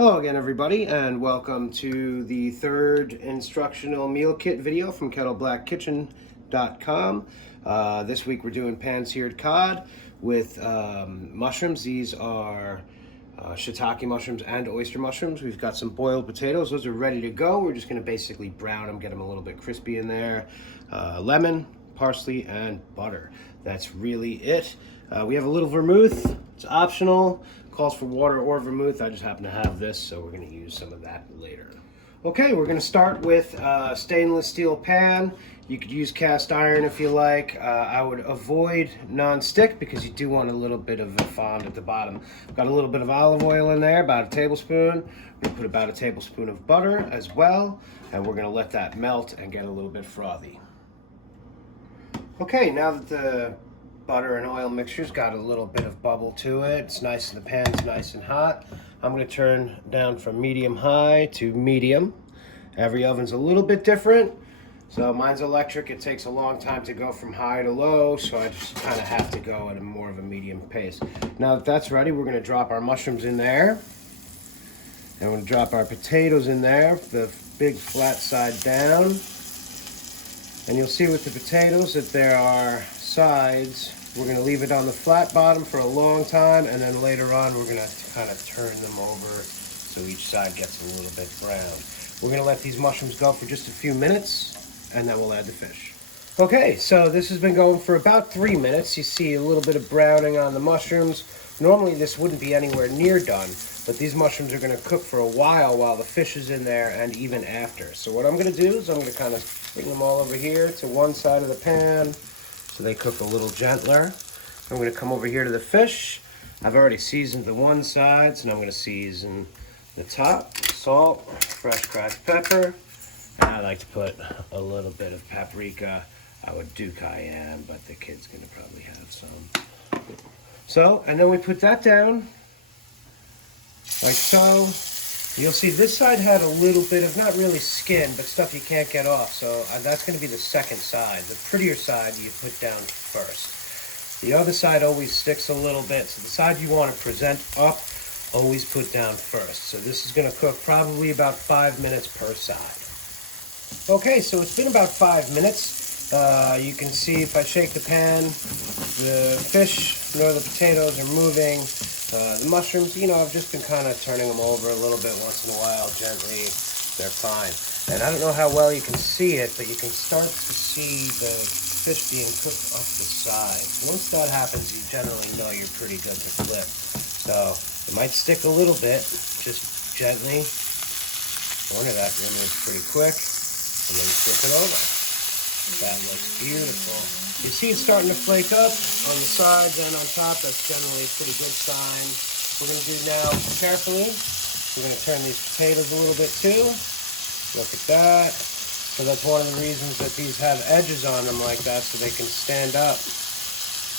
Hello again, everybody, and welcome to the third instructional meal kit video from kettleblack.kitchen.com. This week we're doing pan-seared cod with mushrooms. These are shiitake mushrooms and oyster mushrooms. We've got some boiled potatoes. Those are ready to go. We're just going to basically brown them, get them a little bit crispy in there. Lemon, parsley, and butter. That's really it. We have a little vermouth. It's optional. Calls for water or vermouth. I just happen to have this, so we're going to use some of that later. Okay, we're going to start with a stainless steel pan. You could use cast iron if you like. I would avoid non-stick because you do want a little bit of a fond at the bottom. I've got a little bit of olive oil in there, about a tablespoon. We're going to put about a tablespoon of butter as well, and we're going to let that melt and get a little bit frothy. Okay, now that the butter and oil mixture's got a little bit of bubble to it, it's nice, the pan's nice and hot. I'm going to turn down from medium high to medium. Every oven's a little bit different. So mine's electric. It takes a long time to go from high to low, so I just kind of have to go at a more of a medium pace. Now that that's ready, we're going to drop our mushrooms in there. And we're going to drop our potatoes in there, the big flat side down. And you'll see with the potatoes that there are sides. We're going to leave it on the flat bottom for a long time, and then later on we're going to kind of turn them over so each side gets a little bit brown. We're going to let these mushrooms go for just a few minutes, and then we'll add the fish. Okay, so this has been going for about 3 minutes. You see a little bit of browning on the mushrooms. Normally this wouldn't be anywhere near done, but these mushrooms are going to cook for a while the fish is in there and even after. So what I'm going to do is I'm going to kind of bring them all over here to one side of the pan so they cook a little gentler. I'm going to come over here to the fish. I've already seasoned the one side, so now I'm going to season the top. Salt, fresh cracked pepper, and I like to put a little bit of paprika. I would do cayenne, but the kid's going to probably have some. So, and then we put that down, like so. You'll see this side had a little bit of, not really skin, but stuff you can't get off. So that's going to be the second side. The prettier side you put down first. The other side always sticks a little bit. So the side you want to present up, always put down first. So this is going to cook probably about 5 minutes per side. Okay, so it's been about 5 minutes. You can see if I shake the pan, the fish nor the potatoes are moving. The mushrooms, you know, I've just been kind of turning them over a little bit once in a while, gently. They're fine. And I don't know how well you can see it, but you can start to see the fish being cooked up the sides. Once that happens, you generally know you're pretty good to flip. So it might stick a little bit, just gently. One of that removes pretty quick, and then flip it over. That looks beautiful. You see it's starting to flake up on the sides and on top. That's generally a pretty good sign. We're going to do now, carefully, we're going to turn these potatoes a little bit too. Look at that. So that's one of the reasons that these have edges on them like that, so they can stand up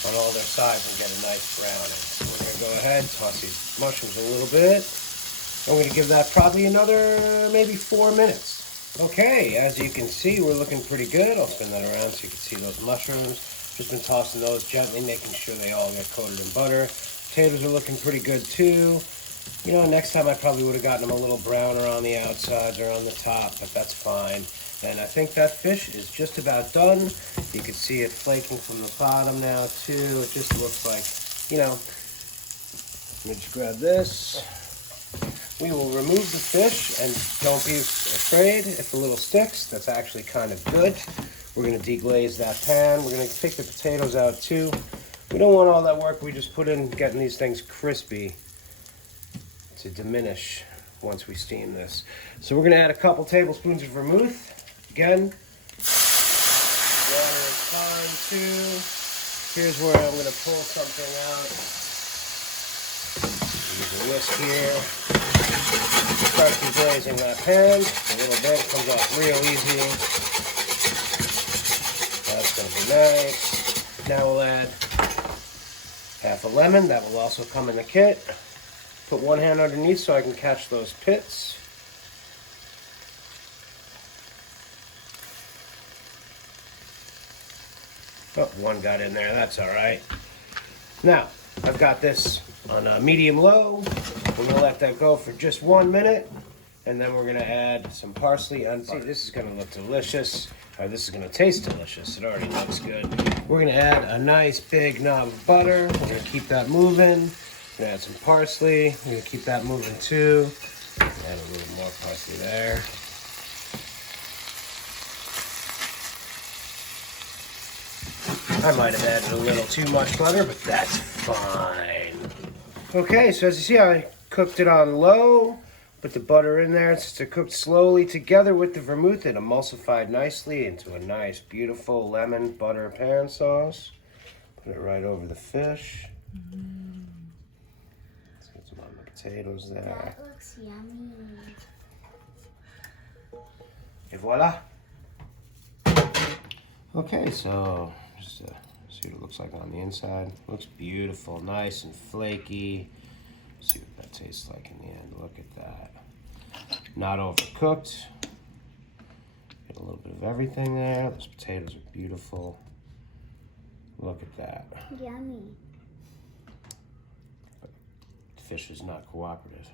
on all their sides and get a nice browning. So we're going to go ahead, toss these mushrooms a little bit. I'm going to give that probably another maybe 4 minutes. Okay, as you can see, we're looking pretty good. I'll spin that around so you can see those mushrooms. Just been tossing those gently, making sure they all get coated in butter. Potatoes are looking pretty good too. You know, next time I probably would have gotten them a little browner on the outsides or on the top, but that's fine. And I think that fish is just about done. You can see it flaking from the bottom now too. It just looks like, you know, let me just grab this. We will remove the fish, and don't be afraid if a little sticks. That's actually kind of good. We're going to deglaze that pan. We're going to take the potatoes out too. We don't want all that work we just put in getting these things crispy to diminish once we steam this. So we're going to add a couple tablespoons of vermouth. Again, water is fine too. Here's where I'm going to pull something out. Use a whisk here. Start deglazing that pan a little bit. Comes off real easy. That's going to be nice. Now we'll add half a lemon. That will also come in the kit. Put one hand underneath so I can catch those pits. Oh, one got in there. That's all right. Now, I've got this on medium-low. We're gonna let that go for just 1 minute, and then we're gonna add some parsley. And see, this is gonna look delicious. Or this is gonna taste delicious. It already looks good. We're gonna add a nice big knob of butter. We're gonna keep that moving. We're gonna add some parsley. We're gonna keep that moving too. Add a little more parsley there. I might have added a little too much butter, but that's fine. Okay, so as you see, I cooked it on low, put the butter in there. It's cooked slowly together with the vermouth. It emulsified nicely into a nice, beautiful lemon butter pan sauce. Put it right over the fish. Let's get some on the potatoes there. That looks yummy. Et voila. Okay, so just to see what it looks like on the inside. Looks beautiful, nice and flaky. See what that tastes like in the end. Look at that. Not overcooked. Get a little bit of everything there. Those potatoes are beautiful. Look at that. Yummy. The fish is not cooperative.